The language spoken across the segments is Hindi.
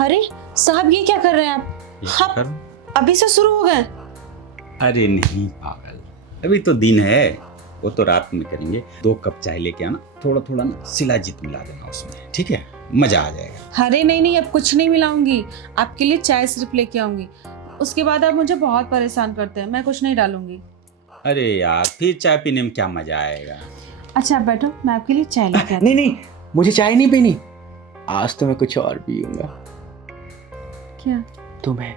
अरे साहब, ये क्या कर रहे हैं आप? अभी से शुरू हो गए? अरे नहीं पागल, अभी तो दिन है, वो तो रात में करेंगे। 2 कप चाय लेके आना, थोड़ा थोड़ा ना शिलाजीत मिला देना उसमें, ठीक है? मजा आ जाएगा। अरे नहीं नहीं, अब कुछ नहीं मिलाऊंगी। आपके लिए चाय सिर्फ लेके आऊंगी। उसके बाद आप मुझे बहुत परेशान करते हैं, मैं कुछ नहीं डालूंगी। अरे यार, फिर चाय पीने में क्या मजा आएगा? अच्छा आप बैठो, मैं आपके लिए चाय लेके आती नहीं नहीं, मुझे चाय नहीं पीनी। आज तो मैं कुछ और पीऊंगा। हूँ। क्या? तुम्हें।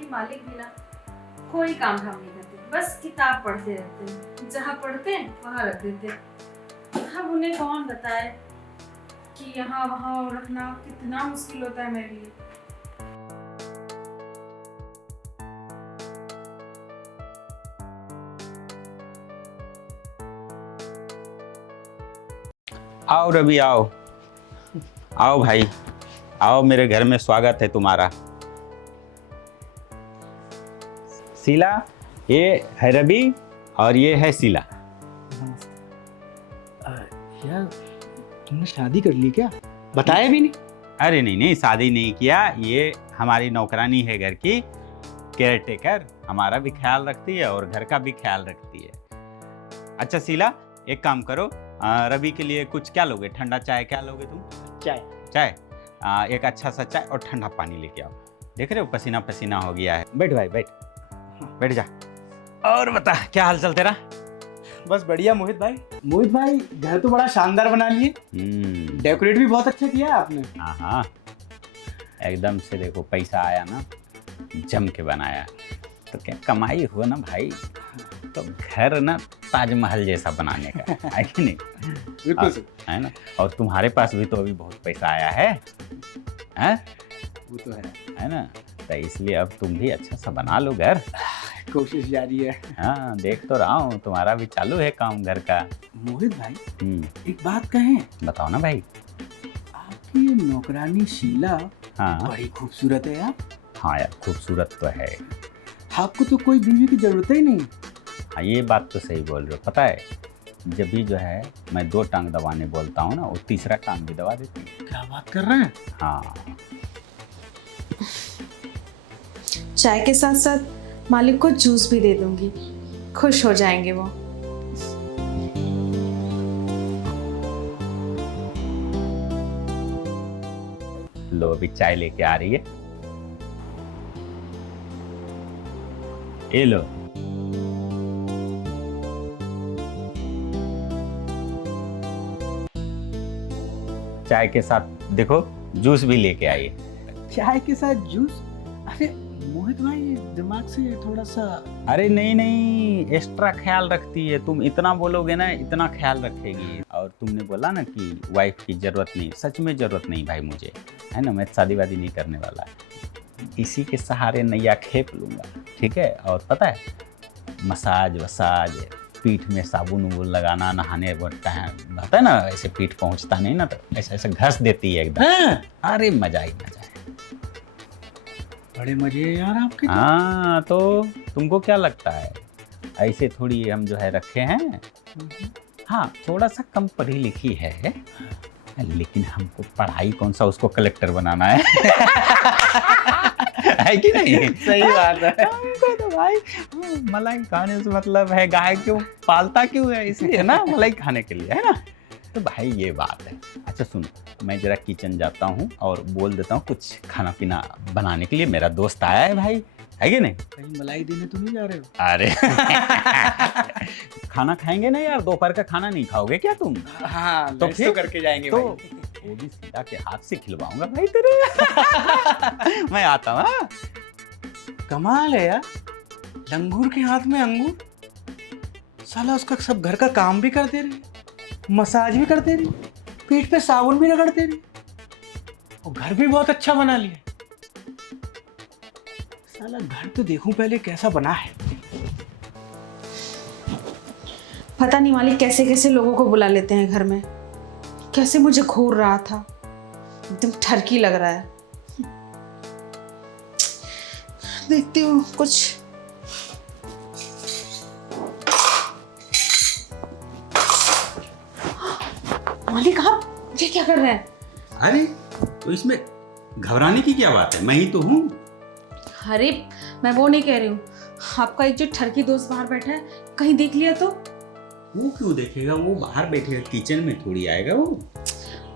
ये मालिक भी ना कोई काम धाम नहीं करते, बस किताब पढ़ते रहते हैं। जहाँ पढ़ते हैं वहाँ रख देते हैं। अब उन्हें कौन बताए कि यहाँ वहाँ रखना कितना मुश्किल होता है मेरे लिए। आओ रवि, आओ आओ भाई, आओ, मेरे घर में स्वागत है तुम्हारा। शीला, ये है रवि और ये है शीला। यार तुमने शादी कर ली क्या? बताया भी नहीं। अरे नहीं नहीं, शादी नहीं किया, ये हमारी नौकरानी है घर की, केयर टेकर, हमारा भी ख्याल रखती है और घर का भी ख्याल रखती है। अच्छा शीला, एक काम करो, रवि के लिए कुछ क्या लोगे? ठंडा चाय क्या लोगे तुम? चाय। चाय, एक अच्छा सा चाय और ठंडा पानी लेके आओ। देख रहे हो पसीना पसीना हो गया है। बैठ भाई बैठ, बैठ जा। और बता, क्या हाल चल तेरा? बस बढ़िया मोहित भाई। मोहित भाई, घर तो बड़ा शानदार बना लिए। डेकोरेट भी बहुत अच्छा किया आपने। हाँ हाँ, एकदम से देखो, पैसा आया ना, जम के बनाया। तो क्या कमाई हुआ ना भाई, तो घर ना ताजमहल जैसा बनाने का है कि नहीं? बिल्कुल सही। है ना? और तुम्हारे पास भी तो अभी बहुत पैसा आया है, हैं? वो तो है ना? तो इसलिए अब तुम भी अच्छा सा बना लो घर। कोशिश जारी है। हाँ, देख तो रहा हूँ, तुम्हारा भी चालू है काम घर का। मोहित भाई, हम्म, एक बात कहें? बताओ ना भाई। आपकी ये नौकरानी शीला हाँ बड़ी खूबसूरत है यार। हाँ यार, खूबसूरत तो है। आपको तो कोई बीवी की जरूरत ही नहीं। हाँ, ये बात तो सही बोल रहे हो। पता है, जब भी जो है मैं 2 टांग दबाने बोलता हूँ ना, वो तीसरा टांग भी दबा देती है। क्या बात कर रहे हैं? हाँ। चाय के साथ साथ मालिक को जूस भी दे दूंगी, खुश हो जाएंगे वो। लो, अभी चाय लेके आ रही है, ये लो। चाय के साथ देखो जूस भी लेके आई है। चाय के साथ जूस? अरे मोहित भाई, दिमाग से थोड़ा सा। अरे नहीं नहीं, एक्स्ट्रा ख्याल रखती है। तुम इतना बोलोगे ना, इतना ख्याल रखेगी। और तुमने बोला ना कि वाइफ की जरूरत नहीं, सच में जरूरत नहीं भाई मुझे, है ना? मैं शादी वादी नहीं करने वाला, इसी के सहारे नैया खेप लूंगा, ठीक है? और पता है, मसाज वसाज, पीठ में साबुन वुबुन लगाना, नहाने होता है ना, ऐसे पीठ पहुंचता नहीं ना, तो ऐसे ऐसे घस देती है एकदम। हाँ। अरे मजा ही मजा है। बड़े मजे हैं यार आपके। हाँ, तो तुमको क्या लगता है ऐसे थोड़ी हम जो है रखे हैं? हाँ, थोड़ा सा कम पढ़ी लिखी है, लेकिन हमको पढ़ाई कौन सा उसको कलेक्टर बनाना है। है कि नहीं? सही बात है। हमको तो भाई मलाई खाने से मतलब है, गाय क्यों पालता क्यों है? इसलिए ना, मलाई खाने के लिए, है ना? तो भाई ये बात है। अच्छा सुन, मैं जरा किचन जाता हूँ और बोल देता हूँ कुछ खाना पीना बनाने के लिए। मेरा दोस्त आया है भाई, है कि नहीं? कहीं मलाई देने तो नहीं जा रहे हो? अरे खाना खाएंगे ना यार, दोपहर का खाना नहीं खाओगे क्या तुम? हाँ, तो लंच फिर तो करके जाएंगे तो भाई। वो भी सीधा के हाथ से खिलवाऊंगा भाई तेरे। मैं आता हूँ। हाँ? कमाल है यार, लंगूर के हाथ में अंगूर। साला उसका सब घर का काम भी कर दे रही, मसाज भी कर दे रही, पीठ पे साबुन भी रगड़ दे रही, और घर भी बहुत अच्छा बना लिया। साला घर तो देखूं पहले कैसा बना है। पता नहीं मालिक कैसे कैसे लोगों को बुला लेते हैं घर में। कैसे मुझे घूर रहा था, एकदम ठरकी लग रहा है। देखती हूँ कुछ। मालिक आप ये क्या कर रहे हैं? अरे तो इसमें घबराने की क्या बात है, मैं ही तो हूँ। अरे मैं वो नहीं कह रही हूँ, आपका एक जो ठरकी दोस्त बाहर बैठा है, कहीं देख लिया तो? वो क्यों देखेगा, वो बाहर बैठेगा, किचन में थोड़ी आएगा वो।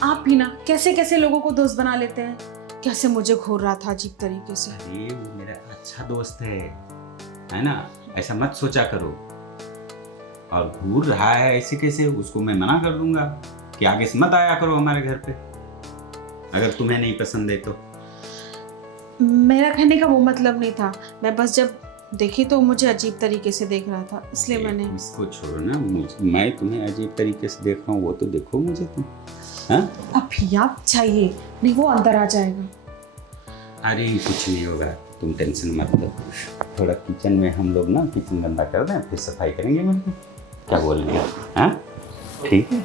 आप भी ना कैसे कैसे लोगों को दोस्त बना लेते हैं। कैसे मुझे घूर रहा था अजीब तरीके से। अरे वो मेरा अच्छा दोस्त है ना, ऐसा मत सोचा करो। और घूर रहा है ऐसे कैसे, उसको मैं मना कर दूंगा कि आगे से मत आया करो हमारे घर पे, अगर तुम्हें नहीं पसंद है तो। मेरा कहने का वो मतलब नहीं था, मैं बस जब देखी तो मुझे अजीब तरीके से देख रहा था, इसलिए मैंने। इसको छोड़ो ना, मैं तुम्हें अजीब तरीके से देख रहा हूँ, वो तो देखो मुझे तुम। हाँ अभी आप चाहिए नहीं, वो अंदर आ जाएगा। अरे कुछ नहीं होगा, तुम टेंशन मत लो। थोड़ा किचन में हम लोग ना किचन गंदा कर दें, फिर सफाई करेंगे मिलकर, क्या बोलेंगे? हाँ ठीक है।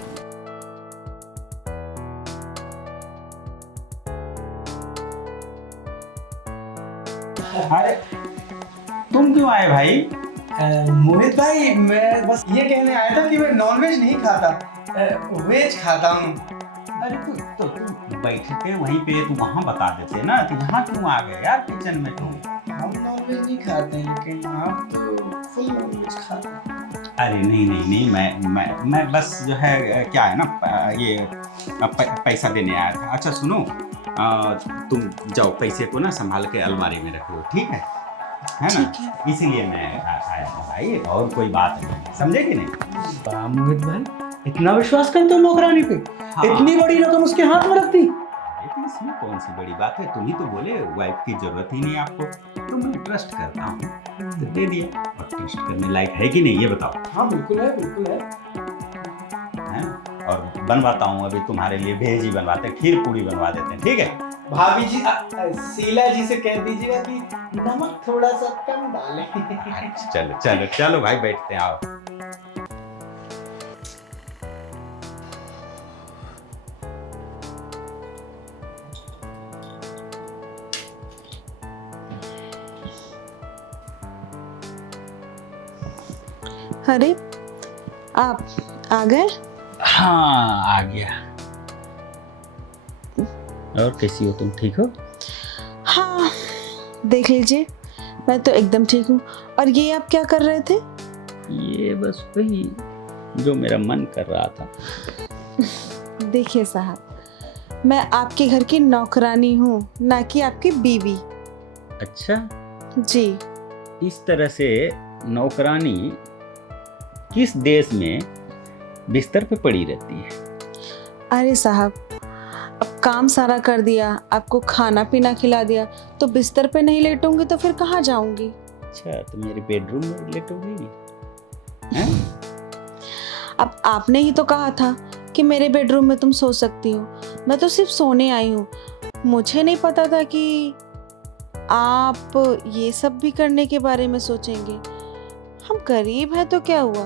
अरे तुम क्यों आए भाई? मोहित भाई, मैं बस ये कहने आया था कि मैं नॉनवेज नहीं खाता, वेज खाता हूँ। अरे तो तुम बैठे थे वहीं पे, तुम वहाँ बता देते ना, तो यहाँ क्यों आ गए यार किचन में तुम? हम नॉनवेज नहीं खाते हैं, लेकिन आप तो फुल नॉनवेज खाते हैं। अरे नहीं, मैं बस जो है क्या है ना, ये पैसा देने आया था। अच्छा सुनो, तुम जाओ, पैसे को ना संभाल के अलमारी में रखो, ठीक है ना? इसीलिए मैं आया हूँ भाई, और कोई बात नहीं, समझे कि नहीं? मोहित भाई, इतना विश्वास करते हो नौकरानी पे? हाँ। इतनी बड़ी रकम उसके हाथ में रख दी? तो इसमें कौन सी बड़ी बात है, तुम ही तो बोले वाइफ की जरूरत ही नहीं आपको, तो मैं ट्रस्ट करता हूँ तो दे दिया। और ट्रस्ट करने लायक है कि नहीं ये बताओ? हाँ बिल्कुल है, बिल्कुल है। और बनवाता हूँ अभी तुम्हारे लिए, भेज ही बनवाते हैं, खीर पूरी बनवा देते हैं, ठीक है? भाभी जी, शीला जी से कह दीजिएगा कि नमक थोड़ा सा कम डालें। चलो चलो चलो भाई, बैठते हैं, आओ। अरे आप आ गए? हाँ आ गया। और कैसी हो तुम, ठीक हो? हाँ देख लीजिए, मैं तो एकदम ठीक हूँ। और ये आप क्या कर रहे थे? ये बस वही जो मेरा मन कर रहा था। देखिए साहब, मैं आपके घर की नौकरानी हूँ, ना कि आपकी बीवी। अच्छा, जी। इस तरह से नौकरानी किस देश में बिस्तर पे पड़ी रहती है? अरे साहब, अब काम सारा कर दिया, आपको खाना पीना खिला दिया, तो बिस्तर पे नहीं लेटूंगी तो फिर कहाँ जाऊंगी? अच्छा, तो मेरे बेडरूम में लेटोगी? हैं? अब आपने ही तो कहा था कि मेरे बेडरूम में तुम सो सकती हो। मैं तो सिर्फ सोने आई हूँ, मुझे नहीं पता था कि आप ये सब भी करने के बारे में सोचेंगे। हम गरीब हैं तो क्या हुआ,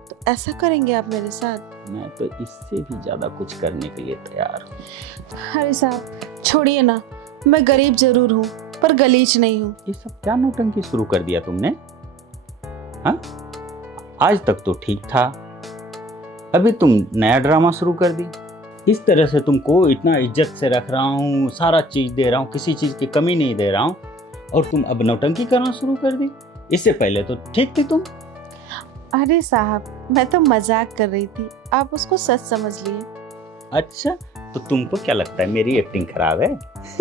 तो ऐसा करेंगे आप मेरे साथ? मैं तो इससे भी ज्यादा कुछ करने के लिए तैयार हूँ। अरे साहब छोड़िए ना, मैं गरीब जरूर हूँ पर गलीच नहीं हूँ। ये सब क्या नौटंकी शुरू कर दिया तुमने? हाँ, आज तक तो ठीक था, अभी तुम नया ड्रामा शुरू कर दी। इस तरह से तुमको इतना इज्जत से रख रहा हूँ, सारा चीज दे रहा हूँ, किसी चीज की कमी नहीं दे रहा हूँ, और तुम अब नौटंकी करना शुरू कर दी? इससे पहले तो ठीक थी तुम। अरे साहब, मैं तो मजाक कर रही थी, आप उसको सच समझ लिए। अच्छा, तो तुमको क्या लगता है मेरी एक्टिंग खराब है?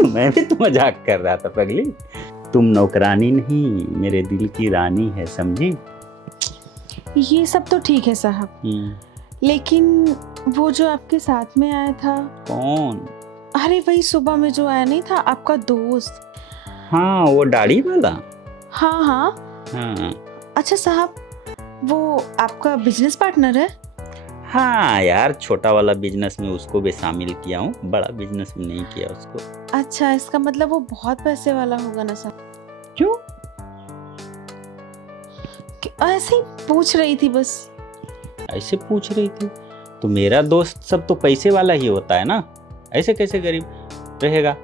मैं भी तो मजाक कर रहा था पगली। तुम नौकरानी नहीं, मेरे दिल की रानी है, समझी? ये सब तो ठीक है साहब, लेकिन वो जो आपके साथ में आया था। कौन? अरे वही सुबह में जो आया नहीं था, आपका दोस्त। हाँ, वो दाढ़ी वाला। हाँ हाँ हाँ अच्छा साहब, वो आपका बिजनेस पार्टनर है? हाँ यार, छोटा वाला बिजनेस में उसको भी शामिल किया हूँ, बड़ा बिजनेस में नहीं किया उसको। अच्छा, इसका मतलब वो बहुत पैसे वाला होगा ना साहब? क्यों? ऐसे ही पूछ रही थी बस। ऐसे पूछ रही थी। तो मेरा दोस्त सब तो पैसे वाला ही होता है ना, ऐसे कैसे गरीब रहेगा?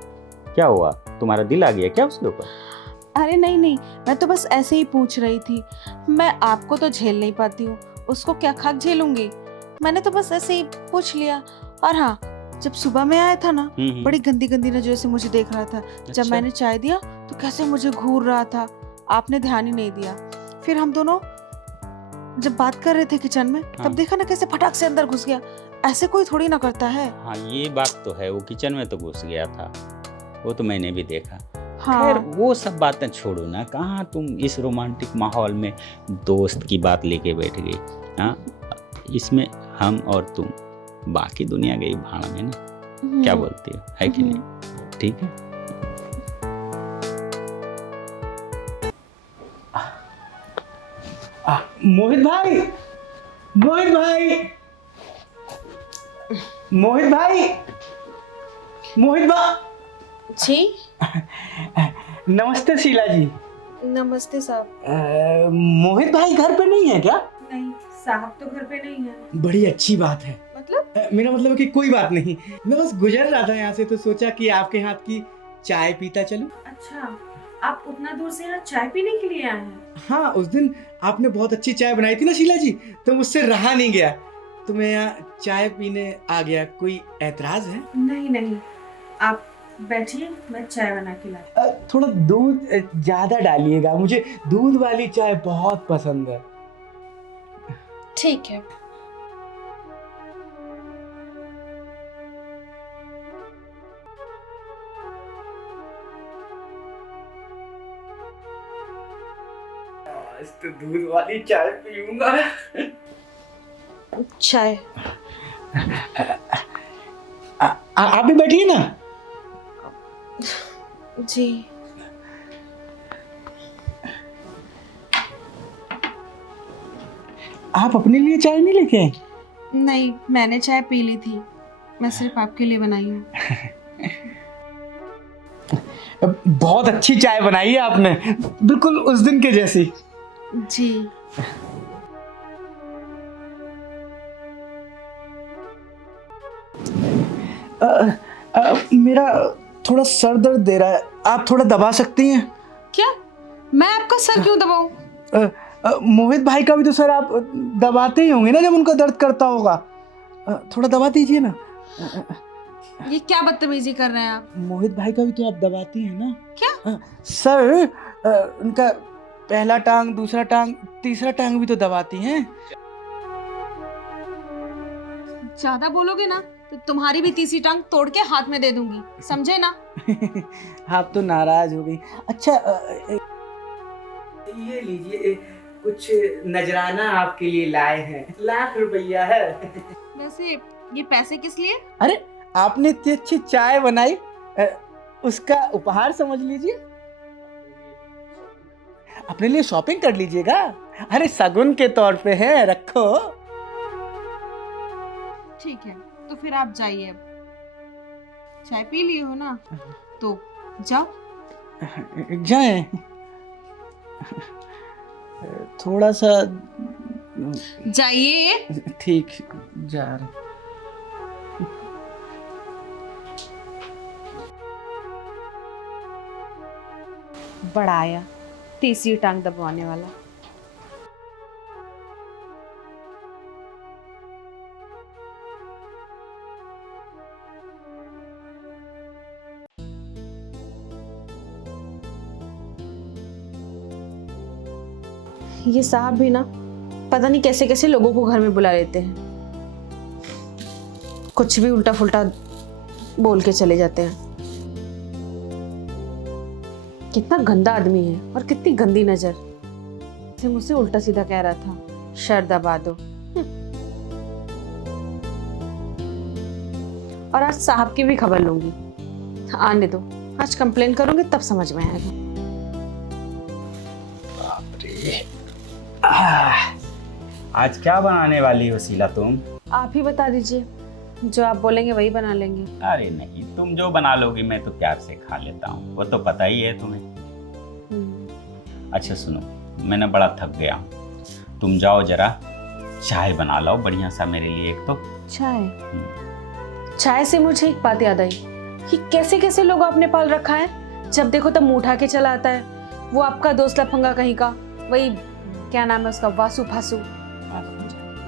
क्या हुआ, तुम्हारा दिल आ गया क्या उसके ऊपर? अरे नहीं नहीं, मैं तो बस ऐसे ही पूछ रही थी। मैं आपको तो झेल नहीं पाती हूँ, उसको क्या खाक झेलूंगी। मैंने तो बस ऐसे ही पूछ लिया। और हाँ, जब सुबह में आया था ना, बड़ी गंदी गंदी नजरों से मुझे देख रहा था। जब मैंने चाय दिया तो कैसे मुझे घूर रहा था, आपने ध्यान ही नहीं दिया। फिर हम दोनों जब बात कर रहे थे किचन में, तब देखा ना कैसे फटाक से अंदर घुस गया। ऐसे कोई थोड़ी ना करता है। हाँ ये बात तो है, वो किचन में तो घुस गया था, वो तो मैंने भी देखा। हाँ। खैर वो सब बातें छोड़ो ना, कहाँ तुम इस रोमांटिक माहौल में दोस्त की बात लेके बैठ गई। हाँ, इसमें हम और तुम, बाकी दुनिया गई भाड़ में ना। क्या बोलती हो, है कि नहीं? ठीक है। मोहित भाई, मोहित भाई, मोहित भाई, मोहित भाई जी। नमस्ते शीला जी। नमस्ते साहब। मोहित भाई घर पे नहीं है क्या? नहीं साहब तो घर पे नहीं है। बड़ी अच्छी बात है। मतलब? मेरा मतलब है कि कोई बात नहीं, मैं बस गुजर रहा था यहाँ से तो सोचा कि आपके हाथ की चाय पीता चलूं। अच्छा, आप उतना दूर से यहाँ चाय पीने के लिए आए हैं? हाँ, उस दिन आपने बहुत अच्छी चाय बनाई थी ना शीला जी, तो मुझसे रहा नहीं गया, तो मैं यहाँ चाय पीने आ गया। कोई एतराज है? नहीं नहीं, आप बैठिए, मैं चाय बना के लाई। थोड़ा दूध ज्यादा डालिएगा, मुझे दूध वाली चाय बहुत पसंद है। ठीक है। आज तो दूध वाली चाय पीऊंगा। चाय। आप भी बैठिए ना। जी। आप अपने लिए चाय नहीं लेके आए? नहीं, मैंने चाय पी ली थी, मैं सिर्फ आपके लिए बनाई हूँ। बहुत अच्छी चाय बनाई है आपने, बिल्कुल उस दिन के जैसी। जी। मेरा थोड़ा सर दर्द दे रहा है, आप थोड़ा दबा सकती हैं? क्या? मैं आपका सर क्यों दबाऊं? मोहित भाई का भी तो सर आप दबाते ही होंगे ना जब उनका दर्द करता होगा। थोड़ा दबा दीजिए ना। ये क्या बदतमीजी कर रहे हैं आप? मोहित भाई का भी तो आप दबाती हैं ना? क्या? सर, उनका पहला टांग, दूसरा टांग, तीसरा टांग भी तो दबाती हैं। ज्यादा बोलोगे ना तो तुम्हारी भी तीसरी टांग तोड़ के हाथ में दे दूंगी, समझे ना? आप तो नाराज हो गई। अच्छा, ये लीजिए, कुछ नजराना आपके लिए लाए हैं, ₹1,00,000 है। वैसे ये पैसे किस लिए? अरे आपने इतनी अच्छी चाय बनाई, उसका उपहार समझ लीजिए। अपने लिए शॉपिंग कर लीजिएगा। अरे शगुन के तौर पे है, रखो। ठीक है, तो फिर आप जाइए। अब चाय पी लिए हो ना, तो जाओ। जाएं। थोड़ा सा जाइए। ठीक, जा रहे। बड़ा आया तीसरी टांग दबवाने वाला। ये साहब भी ना पता नहीं कैसे कैसे लोगों को घर में बुला लेते हैं, कुछ भी उल्टा फुल्टा बोल के चले जाते हैं। कितना गंदा आदमी है और कितनी गंदी नजर से मुझसे उल्टा सीधा कह रहा था, शर दबा दो। और आज साहब की भी खबर लूंगी। आने दो, आज कंप्लेन करूंगी तब समझ में आएगा। आज क्या बनाने वाली हो शीला तुम? आप ही बता दीजिए, जो आप बोलेंगे वही बना लेंगे। अरे नहीं, तुम जो बना लोगी मैं तो प्यार से खा लेता हूँ, वो तो पता ही है तुम्हें। अच्छा सुनो, मैं ना बड़ा थक गया हूँ, तुम जाओ जरा चाय बना लाओ बढ़िया सा मेरे लिए एक तो। चाय? चाय से मुझे एक बात याद आई कि कैसे कैसे लोग आपने पाल रखा है, जब देखो तब मुंह उठा के चला आता है। वो आपका दोस्त लफंगा कहीं का, वही क्या नाम है उसका, वासु फासु।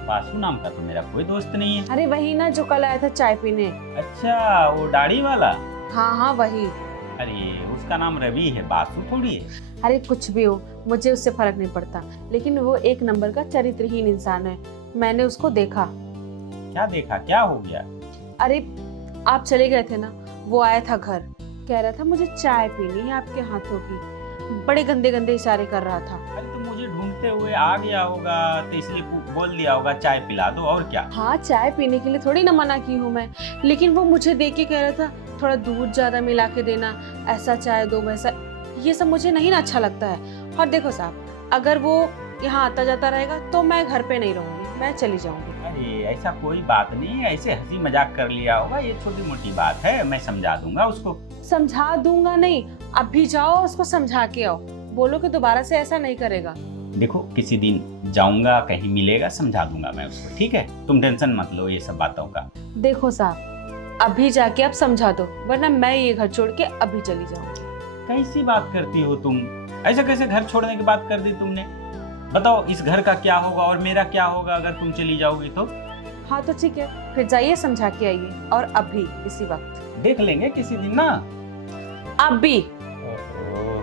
वासु नाम का तो मेरा कोई दोस्त नहीं है। अरे वही ना जो कल आया था चाय पीने। अच्छा, वो दाढ़ी वाला? हाँ हाँ वही। अरे उसका नाम रवि है, बासु थोड़ी है। अरे कुछ भी हो, मुझे उससे फर्क नहीं पड़ता, लेकिन वो एक नंबर का चरित्रहीन इंसान है। मैंने उसको देखा। क्या देखा, क्या हो गया? अरे आप चले गए थे ना, वो आया था घर, कह रहा था मुझे चाय पीनी है आपके हाथों की, बड़े गंदे गंदे इशारे कर रहा था। अरे तो मुझे ढूंढते हुए आ गया होगा तो इसलिए बोल दिया होगा चाय पिला दो, और क्या। हाँ चाय पीने के लिए थोड़ी ना मना की हूँ मैं, लेकिन वो मुझे देख के कह रहा था थोड़ा दूध ज्यादा मिला के देना, ऐसा चाय दो वैसा, ये सब मुझे नहीं ना अच्छा लगता है। और देखो साहब, अगर वो यहाँ आता जाता रहेगा तो मैं घर पे नहीं रहूंगी, मैं चली जाऊंगी। अरे ऐसा कोई बात नहीं है, ऐसे हंसी मजाक कर लिया होगा, ये छोटी मोटी बात है, मैं समझा दूंगा उसको। समझा दूंगा नहीं, अभी जाओ उसको समझा के आओ, बोलो कि दोबारा से ऐसा नहीं करेगा। देखो किसी दिन जाऊंगा, कहीं मिलेगा, समझा दूंगा मैं उसको, ठीक है? तुम टेंशन मत लो ये सब बातों का। देखो साहब, अभी जाके आप समझा दो, वरना मैं ये घर छोड़ के अभी चली जाऊंगी। कैसी बात करती हो तुम? ऐसे कैसे घर छोड़ने की बात कर दी तुमने? बताओ इस घर का क्या होगा और मेरा क्या होगा अगर तुम चली जाओगी तो? हाँ तो ठीक है, फिर जाइए समझा के आइए, और अभी इसी वक्त। देख लेंगे किसी दिन ना। अभी। ओहो,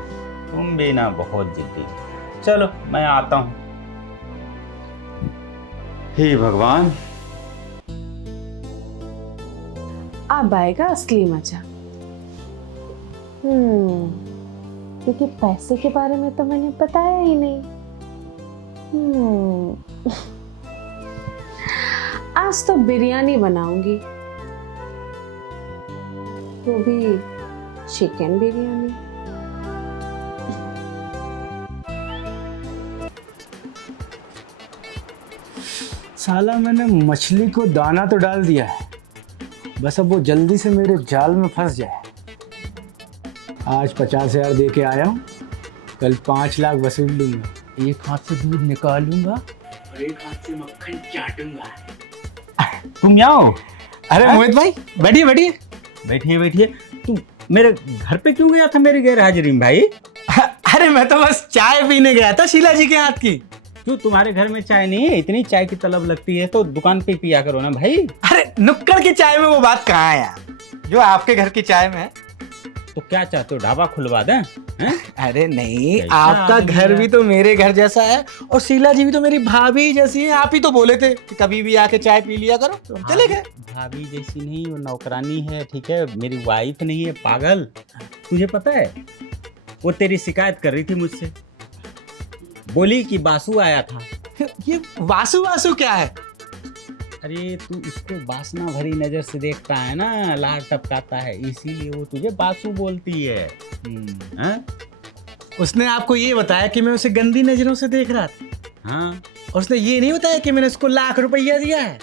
तुम भी ना बहुत जिद्दी। चलो मैं आता हूँ। हे भगवान, अब आएगा असली मजा। क्योंकि पैसे के बारे में तो मैंने बताया ही नहीं। आज तो बिरयानी बनाऊंगी, वो भी चिकन बिरयानी। साला मैंने मछली को दाना तो डाल दिया है, बस अब वो जल्दी से मेरे जाल में फंस जाए। आज 50,000 दे के आया हूँ, कल 5 लाख वसूल लूंगा। एक हाथ से दूध निकालूंगा और एक हाथ से मक्खन चाटूंगा। तुम यहाँ हो? अरे मोहित भाई, बैठिए बैठिए। बैठिए बैठिए। तुम मेरे घर पे क्यों गया था मेरी गैर हाजिरी में भाई? अरे मैं तो बस चाय पीने गया था शीला जी के हाथ की। क्यों तुम्हारे घर में चाय नहीं है? इतनी चाय की तलब लगती है तो दुकान पे पिया करो ना भाई। अरे नुक्कड़ की चाय में वो बात कहाँ है यार, जो आपके घर की चाय में है। तो क्या चाहते हो, ढाबा खुलवा दें? अरे नहीं, कैसा आपका आदमी घर है? भी तो मेरे घर जैसा है, और शीला जी भी तो मेरी भाभी जैसी है। आप ही तो बोले थे कि कभी भी आके चाय पी लिया करो, तो हम चले गए। भाभी जैसी नहीं, वो नौकरानी है, ठीक है? मेरी वाइफ नहीं है, पागल। तुझे पता है वो तेरी शिकायत कर रही थी मुझसे, बोली कि बासु आया था। ये वासु वासु क्या है? अरे तू उसको वासना भरी नजर से देखता है ना, लार टपकाता है, इसीलिए वो तुझे बासु बोलती है। हाँ? उसने आपको ये बताया कि मैं उसे गंदी नजरों से देख रहा था? हाँ। और उसने ये नहीं बताया कि मैंने उसको लाख रुपया दिया है?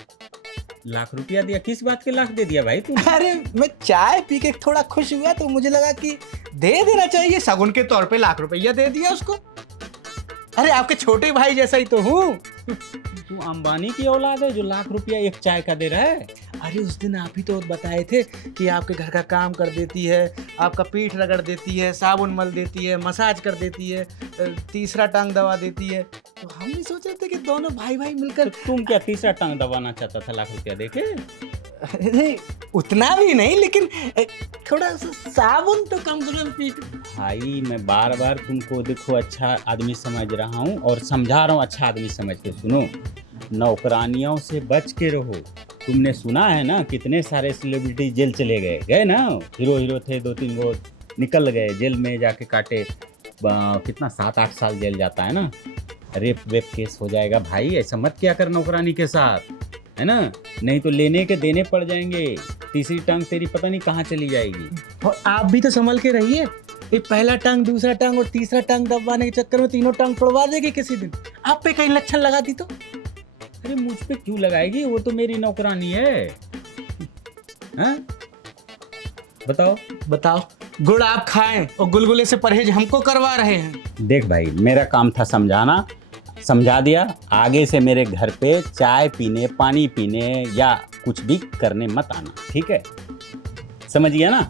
लाख रुपया दिया? किस बात के लाख दे दिया भाई तू? अरे मैं चाय पी के थोड़ा खुश हुआ तो मुझे लगा कि दे देना चाहिए, शगुन के तौर पे लाख रुपया दे दिया उसको। अरे आपके छोटे भाई जैसा ही तो हूँ। तू अंबानी की औलाद है जो लाख रुपया एक चाय का दे रहा है? अरे उस दिन आप ही तो बताए थे कि आपके घर का काम कर देती है, आपका पीठ रगड़ देती है, साबुन मल देती है, मसाज कर देती है, तीसरा टांग दबा देती है। तो हम भी सोच रहे थे कि दोनों भाई भाई मिलकर। तो तुम क्या तीसरा टांग दबाना चाहता था लाख रुपया देके? नहीं उतना भी नहीं, लेकिन थोड़ा सा साबुन तो कम से कम पीठ। भाई मैं बार बार तुमको देखो अच्छा आदमी समझ रहा हूँ और समझा रहा हूँ, अच्छा आदमी समझ के सुनो। नौकरानियों से बच के रहो। तुमने सुना है ना कितने सारे सेलिब्रिटी जेल चले गए ना? हीरो थे 2-3 वो निकल गए जेल में जाके काटे, कितना 7-8 साल जेल जाता है ना। रेप वेप केस हो जाएगा भाई, ऐसा मत क्या कर नौकरानी के साथ, है ना? नहीं तो लेने के देने पड़ जाएंगे। तीसरी टांग तेरी पता नहीं कहाँ चली जाएगी। और आप भी तो संभल के रहिए, ये पहला टांग, दूसरा टांग और तीसरा टांग दबाने के चक्कर में तीनों टांग तोड़वा देगी किसी दिन। आप पे कहीं लक्षण लगा दी तो? अरे मुझ पे क्यों लगाएगी, वो तो मेरी नौकरानी है। हाँ? बताओ बताओ, गुड़ आप खाएं और गुलगुले से परहेज हमको करवा रहे हैं। देख भाई, मेरा काम था समझाना, समझा दिया, आगे से मेरे घर पे चाय पीने, पानी पीने या कुछ भी करने मत आना, ठीक है? समझ गया ना?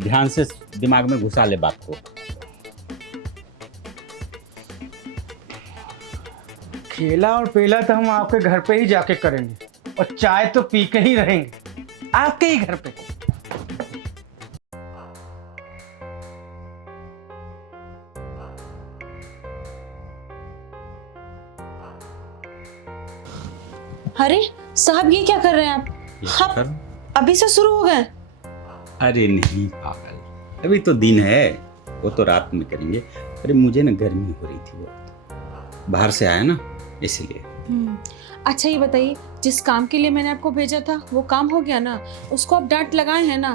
ध्यान से दिमाग में घुसा ले बात को। खेला और पेला तो हम आपके घर पे ही जाके करेंगे और चाय तो पी के ही रहेंगे आपके ही घर पे। अरे साहब, ये क्या कर रहे हैं आप? अभी से शुरू हो गए? अरे नहीं पागल, अभी तो दिन है, वो तो रात में करेंगे। अरे मुझे ना गर्मी हो रही थी, बहुत बाहर से आया ना, इसलिए। अच्छा ये बताइए, जिस काम के लिए मैंने आपको भेजा था वो काम हो गया ना? उसको आप डांट लगाए हैं ना?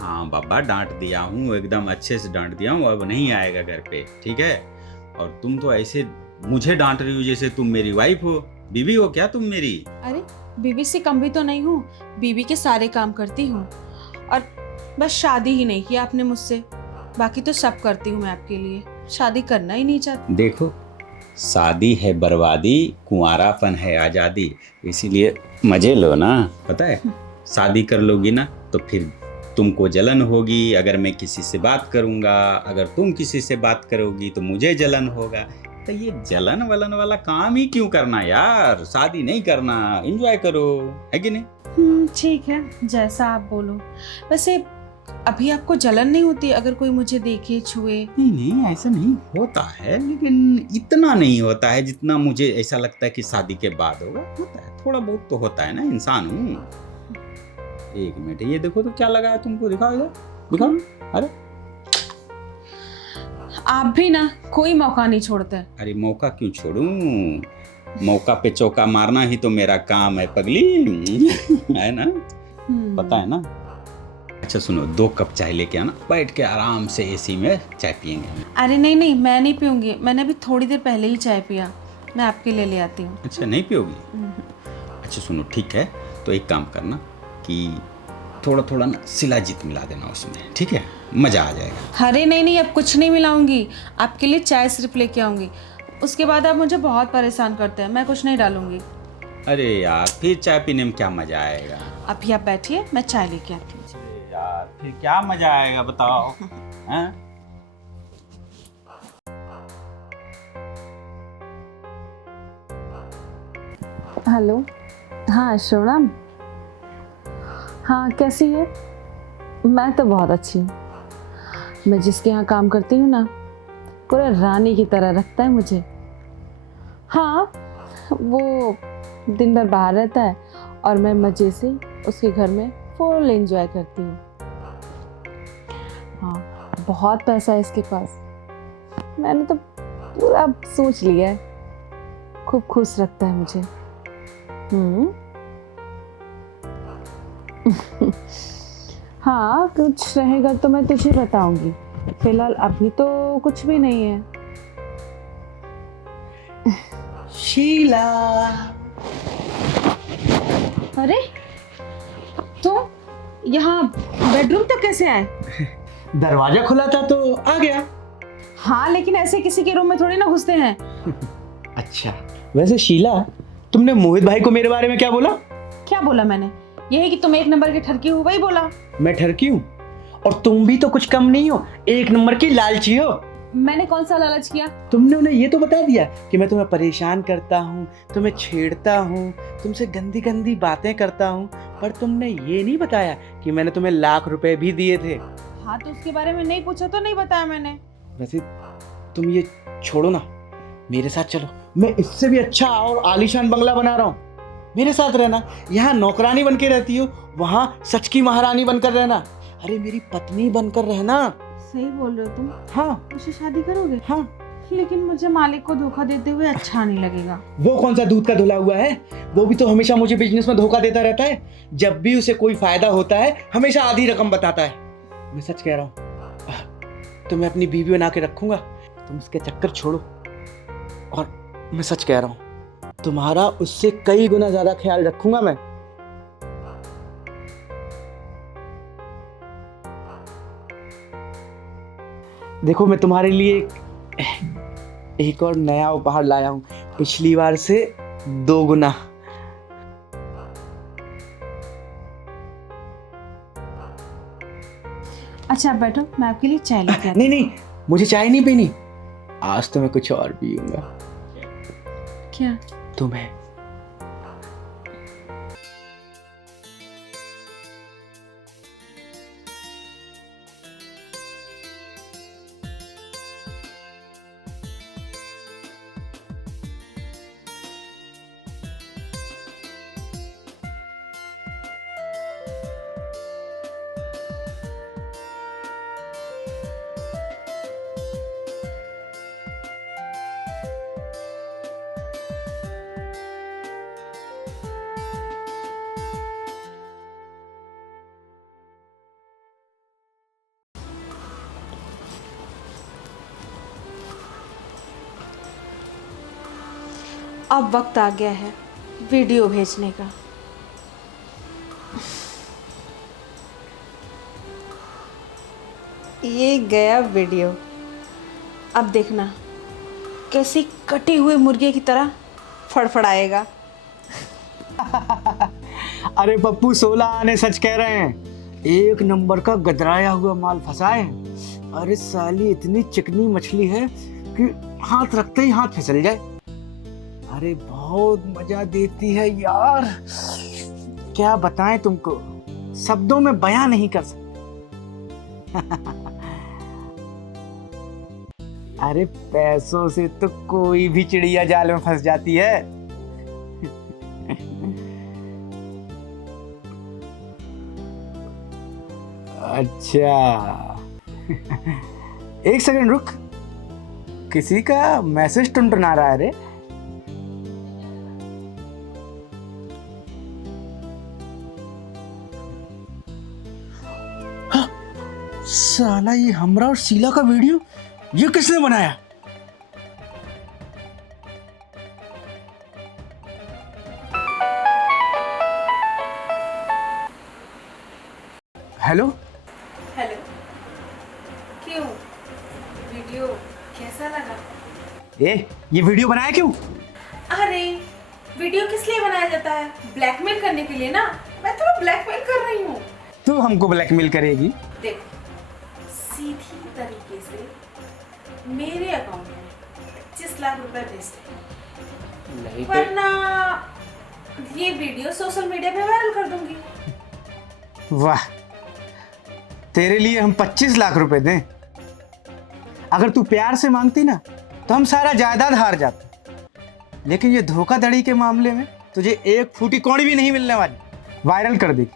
हाँ बाबा, डांट दिया हूँ, एकदम अच्छे से डांट दिया हूँ, अब नहीं आएगा घर पे, ठीक है? और तुम तो ऐसे मुझे डांट रही हो जैसे तुम मेरी वाइफ हो, बीवी हो क्या तुम मेरी? अरे बीवी से कम भी तो नहीं हूँ, बीवी के सारे काम करती हूँ, और बस शादी ही नहीं की आपने मुझसे, बाकी तो सब करती हूँ मैं आपके लिए। शादी करना ही नहीं चाहती। देखो, शादी है बर्बादी, कुंवारापन है आज़ादी, इसीलिए मजे लो ना। पता है, शादी कर लोगी ना तो फिर तुमको जलन होगी अगर मैं किसी से बात करूंगा, अगर तुम किसी से बात करोगी तो मुझे जलन होगा। तो ये जलन वलन वाला काम ही क्यों करना यार, शादी नहीं करना, एंजॉय करो, है कि नहीं? ठीक है, जैसा आप बोलो। वैसे अभी आपको जलन नहीं होती अगर कोई मुझे देखे, छुए? नहीं, ऐसा नहीं होता है, लेकिन इतना नहीं होता है जितना मुझे ऐसा लगता है कि शादी के बाद होगा। होता है, थोड़ा बहुत तो होता है ना, इंसान हूँ। एक मिनट, ये देखो तो क्या लगा है तुमको, दिखाओ इधर, दिखाओ। अरे आप भी ना कोई मौका नहीं छोड़ते। अरे मौका क्यों छोड़ूं, मौका पे चौका मारना ही तो मेरा काम है पगली, है ना? पता है ना? अच्छा सुनो, 2 कप चाय लेके आना, बैठ के आराम से एसी में चाय पियेंगे। अरे नहीं नहीं, मैं नहीं पीऊंगी, मैंने अभी थोड़ी देर पहले ही चाय पिया, मैं आपके लिए ले आती हूँ। अच्छा नहीं पियोगी? अच्छा सुनो, ठीक है, तो एक काम करना कि थोड़ा थोड़ा ना शिलाजीत मिला देना उसमें, ठीक है? मज़ा आ जाएगा। अरे नहीं नहीं, अब कुछ नहीं मिलाऊंगी, आपके लिए चाय सिर्फ लेके आऊंगी, उसके बाद आप मुझे बहुत परेशान करते हैं, मैं कुछ नहीं डालूंगी। अरे यार, फिर चाय पीने में क्या मज़ा आएगा? अभी आप बैठिए, मैं चाय लेके आती हूँ। अरे यार, फिर क्या मज़ा आएगा बताओ? हैं? हेलो, हाँ शिवराम, हाँ कैसी है? मैं तो बहुत अच्छी हूँ। मैं जिसके यहाँ काम करती हूँ ना, पूरा रानी की तरह रखता है मुझे। हाँ, वो दिन भर बाहर रहता है और मैं मज़े से उसके घर में फुल एंजॉय करती हूँ। हाँ, बहुत पैसा है इसके पास, मैंने तो पूरा सोच लिया है, खूब खुश रखता है मुझे। हाँ, कुछ रहेगा तो मैं तुझे बताऊंगी, फिलहाल अभी तो कुछ भी नहीं है। शीला, अरे तो यहाँ बेडरूम तक कैसे आए? दरवाजा खुला था तो आ गया। हाँ, लेकिन ऐसे किसी के रूम में थोड़ी ना घुसते हैं। अच्छा, वैसे शीला, तुमने मोहित भाई को मेरे बारे में क्या बोला? क्या बोला मैंने? यही कि तुम 1 नंबर की ठरकी हो, वही बोला। मैं ठरकी हूँ और तुम भी तो कुछ कम नहीं हो, 1 नंबर की लालची हो। मैंने कौन सा लालच किया? तुमने उन्हें ये तो बता दिया कि मैं तुम्हें परेशान करता हूँ, तुम्हें छेड़ता हूँ, तुमसे गंदी गंदी बातें करता हूँ, पर तुमने ये नहीं बताया कि मैंने तुम्हें लाख रुपए भी दिए थे। हाँ, तो उसके बारे में नहीं पूछा तो नहीं बताया मैंने। वैसे तुम ये छोड़ो ना, मेरे साथ चलो, मैं इससे भी अच्छा और आलीशान बंगला बना रहा हूँ, मेरे साथ रहना। यहाँ नौकरानी बन के रहती हो, वहाँ सच की महारानी बनकर रहना। अरे मेरी पत्नी बनकर रहना। सही बोल रहे हो तुम। हाँ। मुझसे शादी करोगे? हाँ। लेकिन मुझे मालिक को धोखा देते हुए अच्छा नहीं लगेगा। वो कौन सा दूध का धुला हुआ है, वो भी तो हमेशा मुझे बिजनेस में धोखा देता रहता है। जब भी उसे कोई फायदा होता है हमेशा आधी रकम बताता है। मैं सच कह रहा हूँ, तो मैं अपनी बीवी बना के रखूंगा, तुम उसके चक्कर छोड़ो। और मैं सच कह रहा हूँ, तुम्हारा उससे कई गुना ज्यादा ख्याल रखूंगा मैं। देखो, मैं तुम्हारे लिए एक और नया उपहार लाया हूँ, पिछली बार से 2 गुना। अच्छा आप बैठो, मैं आपके लिए चाय लेके आती नहीं नहीं, मुझे चाय नहीं पीनी, आज तो मैं कुछ और पीऊंगा। हूँ। क्या? तुम्हें। अब वक्त आ गया है वीडियो भेजने का। ये गया वीडियो। अब देखना कैसी कटे हुए मुर्गे की तरह फड़फड़ाएगा। अरे पप्पू, 16 आने सच कह रहे हैं, 1 नंबर का गदराया हुआ माल फंसा है। अरे साली इतनी चिकनी मछली है कि हाथ रखते ही हाथ फिसल जाए। अरे बहुत मजा देती है यार, क्या बताएं तुमको, शब्दों में बयां नहीं कर सकते। अरे पैसों से तो कोई भी चिड़िया जाल में फंस जाती है। अच्छा, एक सेकंड रुक, किसी का मैसेज टुनटुना रहा है रे। हाँ, साला ये हमरा और शीला का वीडियो ये किसने बनाया? हेलो हेलो, क्यों? वीडियो कैसा लगा? ये वीडियो बनाया क्यों? अरे वीडियो किस लिए बनाया जाता है? ब्लैकमेल करने के लिए ना। मैं तुम्हें ब्लैकमेल कर रही हूँ। तू हमको ब्लैकमेल करेगी? देखो, सीधी तरीके से मेरे अकाउंट में 25 लाख रुपए भेज दे, वरना ये वीडियो सोशल मीडिया पे वायरल कर दूंगी। वाह, तेरे लिए हम 25 लाख रुपए दें? अगर तू प्यार से मांगती ना तो हम सारा जायदाद हार जाते, लेकिन ये धोखाधड़ी के मामले में तुझे 1 फूटी कौड़ी भी नहीं मिलने वाली। वायरल कर दे।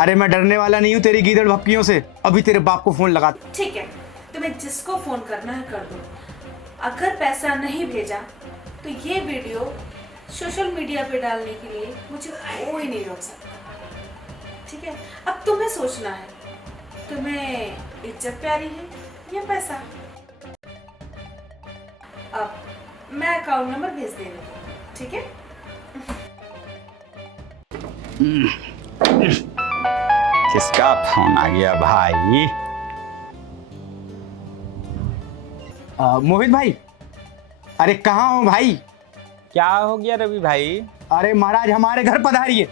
अरे मैं डरने वाला नहीं हूँ तेरी गीदड़ भपकियों से। अभी तेरे बाप को फोन लगा। ठीक है, तुम्हें जिसको फोन करना है कर दो। अगर पैसा नहीं भेजा तो ये वीडियो सोशल मीडिया पे डालने के लिए मुझे कोई नहीं रोक सकता। ठीक है, अब तुम्हें सोचना है, तुम्हें इज्जत प्यारी है या पैसा? अब मैं अकाउंट नंबर भेज दे रही हूँ, ठीक है? किसका फोन आ गया भाई? मोहित भाई, अरे कहाँ हो भाई? क्या हो गया रवि भाई? अरे महाराज हमारे घर पधारिए।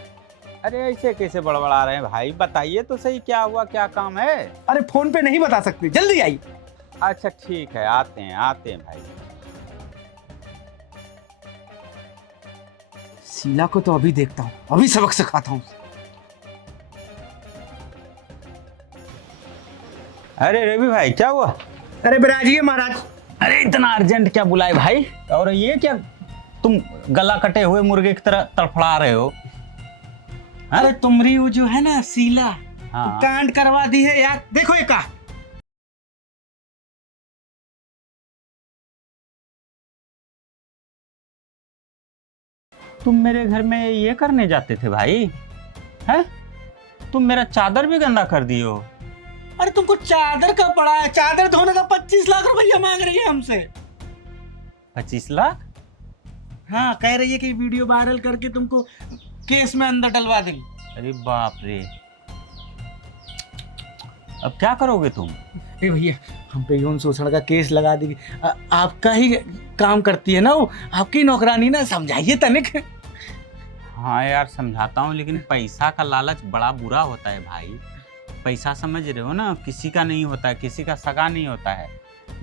अरे ऐसे कैसे बड़बड़ा रहे हैं भाई? बताइए तो सही, क्या हुआ, क्या काम है? अरे फोन पे नहीं बता सकते, जल्दी आइए। अच्छा ठीक है, आते हैं भाई। शीला को तो अभी देखता हूँ, अभी सबक सिखाता हूँ। अरे रवि भाई क्या हुआ? अरे बिराजिए महाराज। अरे इतना अर्जेंट क्या बुलाए भाई? और ये क्या तुम गला कटे हुए मुर्गे की तरह तड़फड़ा रहे हो? अरे तुमरी वो जो है ना शीला, हाँ। कांड करवा दी है यार। देखो ये का तुम मेरे घर में ये करने जाते थे भाई? हैं? तुम मेरा चादर भी गंदा कर दिए हो। अरे तुमको चादर का पड़ा है? चादर धोने का 25 लाख रुपया मांग रही है हमसे। 25 लाख? हाँ, कह रही है कि वीडियो वायरल करके तुमको केस में अंदर डलवा देगी। अरे बाप रे, अब क्या करोगे तुम? अरे भैया हम पे यौन शोषण का केस लगा देगी। आपका ही काम करती है ना वो, आपकी नौकरानी ना, समझाइए तनिक। हाँ यार समझाता हूँ, लेकिन पैसा का लालच बड़ा बुरा होता है भाई। पैसा समझ रहे हो ना, किसी का नहीं होता है, किसी का सगा नहीं होता है।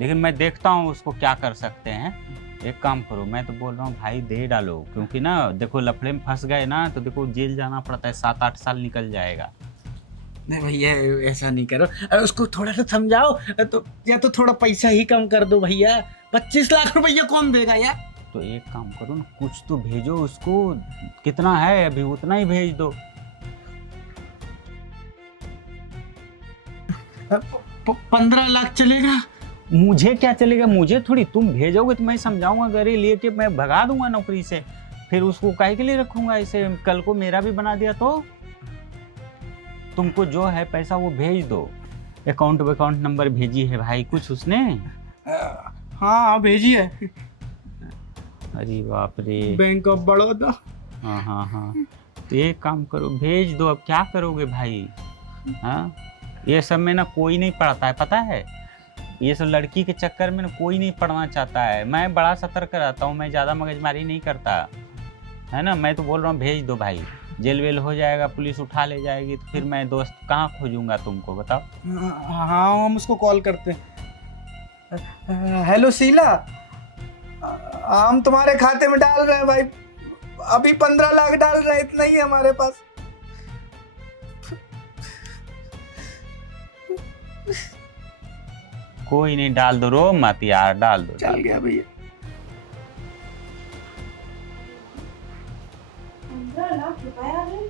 लेकिन मैं देखता हूँ उसको क्या कर सकते हैं। एक काम करो, मैं तो बोल रहा हूँ भाई दे डालो, क्योंकि ना देखो लफड़े में फंस गए ना तो देखो जेल जाना पड़ता है, 7-8 साल निकल जाएगा। नहीं भैया ऐसा नहीं करो, उसको थोड़ा सा समझाओ तो, या तो थोड़ा पैसा ही कम कर दो भैया। 25 लाख रुपया कौन देगा यार? तो एक काम करो ना, कुछ तो भेजो उसको। कितना है अभी उतना ही भेज दो। 15 लाख चलेगा? मुझे क्या चलेगा, मुझे थोड़ी, तुम भेजोगे तो मैं समझाऊंगा, घरे लेके मैं भगा दूंगा नौकरी से। फिर उसको काहे के लिए रखूंगा इसे, कल को मेरा भी बना दिया तो। तुमको जो है पैसा वो भेज दो। अकाउंट नंबर भेजी है भाई कुछ उसने? हाँ भेजी है। अरे बाप रे। Bank of Baroda. हाँ हाँ हाँ, तो एक काम करो भेज दो। अब क्या करोगे भाई? हाँ, ये सब में ना कोई नहीं पढ़ता है, पता है? ये सब लड़की के चक्कर में ना कोई नहीं पढ़ना चाहता है। मैं बड़ा सतर्क रहता हूँ, मैं ज़्यादा मगजमारी नहीं करता है ना। मैं तो बोल रहा हूँ भेज दो भाई, जेल वेल हो जाएगा, पुलिस उठा ले जाएगी तो फिर मैं दोस्त कहाँ खोजूंगा तुमको, बताओ। हाँ हम उसको कॉल करते हैं। हेलो शीला, हम तुम्हारे खाते में डाल रहे हैं भाई, अभी 15 लाख डाल रहे हैं, इतना ही है हमारे पास। कोई नहीं, डाल दो, रो मत यार, डाल दो। चल गया भैया। 15 लाख रुपए आ गए।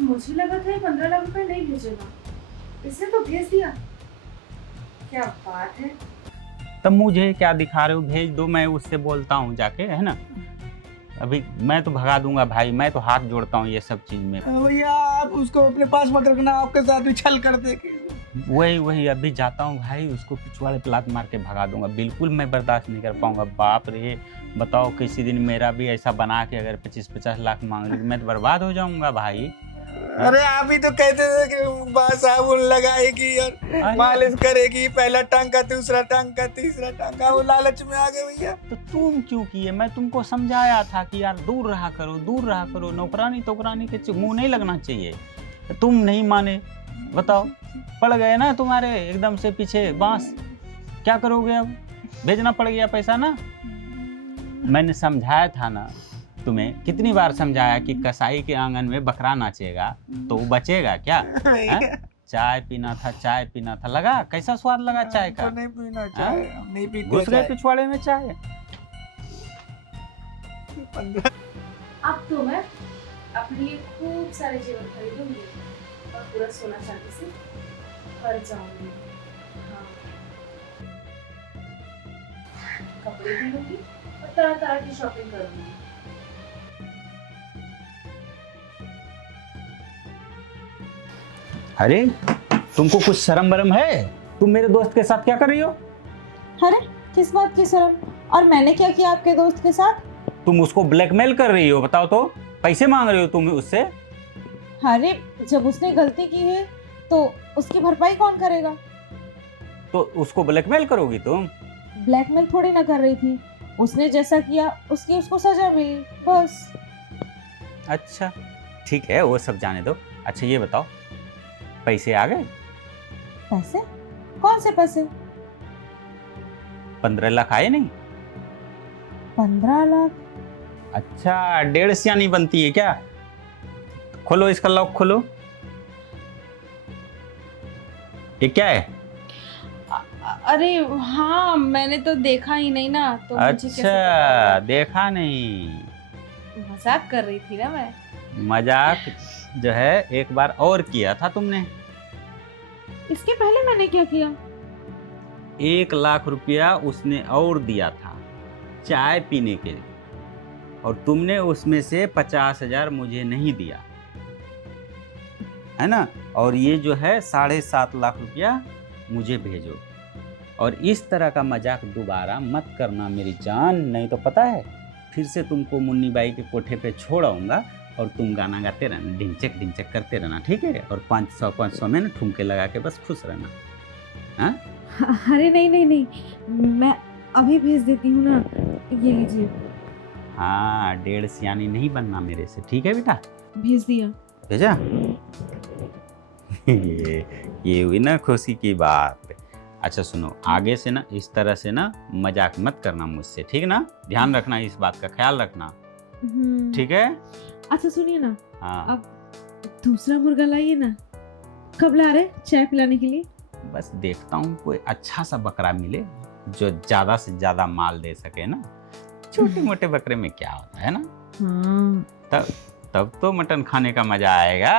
मुझे लगा था 15 लाख रुपए नहीं भेजेगा, इसने तो भेज दिया। क्या बात है। तब मुझे क्या दिखा रहे हो, भेज दो, मैं उससे बोलता हूँ जाके, है ना। अभी मैं तो भगा दूंगा भाई, मैं तो हाथ जोड़ता हूँ ये सब चीज में। भैया आप उसको अपने पास मत रखना, आपके साथ भी छल कर देगी। वही अभी जाता हूँ भाई, उसको पिछवाड़े पे लात मार के भगा दूंगा। बिल्कुल मैं बर्दाश्त नहीं कर पाऊंगा। बाप रे, बताओ किसी दिन मेरा भी ऐसा बना के अगर 25-50 लाख मांग ली, मैं तो बर्बाद हो जाऊंगा भाई। अरे आप ही तो कहते थे कि साबुन लगाएगी और मालिश करेगी, पहला टांका, दूसरा टांका, तीसरा टांका, वो लालच में आ गए भैया। तो तुम क्यों किए? मैं तुमको समझाया था कि यार दूर रहा करो, दूर रहा करो, नौकरानी के मुंह नहीं लगना चाहिए। तुम नहीं माने, बताओ, पड़ गए ना तुम्हारे एकदम से पीछे बांस। क्या करोगे अब? भेजना पड़ गया पैसा ना। मैंने समझाया था ना तुम्हें, कितनी बार समझाया कि कसाई के आंगन में बकरा नाचेगा तो वो बचेगा क्या? चाय पीना था, लगा कैसा स्वाद लगा चाय का? नहीं पीना चाय, नहीं पीते। घुस गए पिछवाड़े में चाय। अब तो मैं अपने लिए खूब सारे जेवर खरीदूंगी और पूरा सोना चांदी से भर जाऊंगी। हाँ, कपड़े भी लूंगी और तरह तरह की शॉपिंग करूंगी। अरे तुमको कुछ शर्म बरम है? तुम मेरे दोस्त के साथ क्या कर रही हो? अरे किस बात की शर्म? और मैंने क्या किया आपके दोस्त के साथ? तुम उसको ब्लैकमेल कर रही हो, बताओ तो। पैसे मांग रही हो तुम उससे? अरे जब उसने गलती की है तो उसकी भरपाई कौन करेगा? तो उसको ब्लैकमेल करोगी तुम? ब्लैकमेल थोड़ी ना कर रही थी, उसने जैसा किया उसकी उसको सजा मिली, बस। अच्छा ठीक है, वो सब जाने दो। अच्छा ये बताओ, पैसे आ गए? पैसे? कौन से पैसे? 15 लाख आए नहीं? 15 लाख? अच्छा, 1.5 सियानी बनती है क्या? खोलो इसका लॉक, खोलो। ये क्या है? अरे हाँ, मैंने तो देखा ही नहीं ना, तो मुझे कैसे अच्छा, पता? देखा नहीं। मजाक कर रही थी ना मैं। मजाक जो है एक बार और किया था तुमने। इसके पहले मैंने क्या किया? 1 लाख रुपया उसने और दिया था चाय पीने के लिए, और तुमने उसमें से 50,000 मुझे नहीं दिया, है ना। और ये जो है 7.5 लाख रुपया मुझे भेजो। और इस तरह का मजाक दोबारा मत करना मेरी जान, नहीं तो पता है फिर से तुमको मुन्नी बाई के कोठे पे छोड़ आऊँगा और तुम गाना गाते रहना, ढिंचक ढिंचक करते रहना, ठीक है। और 500 में ना ठुमके लगा के बस खुश रहना। हाँ? अरे नहीं नहीं नहीं, मैं अभी भेज देती हूँ ना, ये लीजिए। हाँ, डेढ़ सियानी नहीं बनना मेरे से, ठीक है बेटा? भेज दिया। भेजा? ये हुई ना खुशी की बात। अच्छा सुनो, आगे से ना इस तरह से ना मजाक मत करना मुझसे, ठीक ना? ध्यान रखना, इस बात का ख्याल रखना, ठीक है? अच्छा सुनिए ना, हाँ, अब दूसरा मुर्गा लाइए ना। कब ला रहे चाय पिलाने के लिए? बस देखता हूँ कोई अच्छा सा बकरा मिले जो ज़्यादा से ज़्यादा माल दे सके ना। छोटे मोटे बकरे में क्या होता है ना, हाँ। तब तो मटन खाने का मजा आएगा।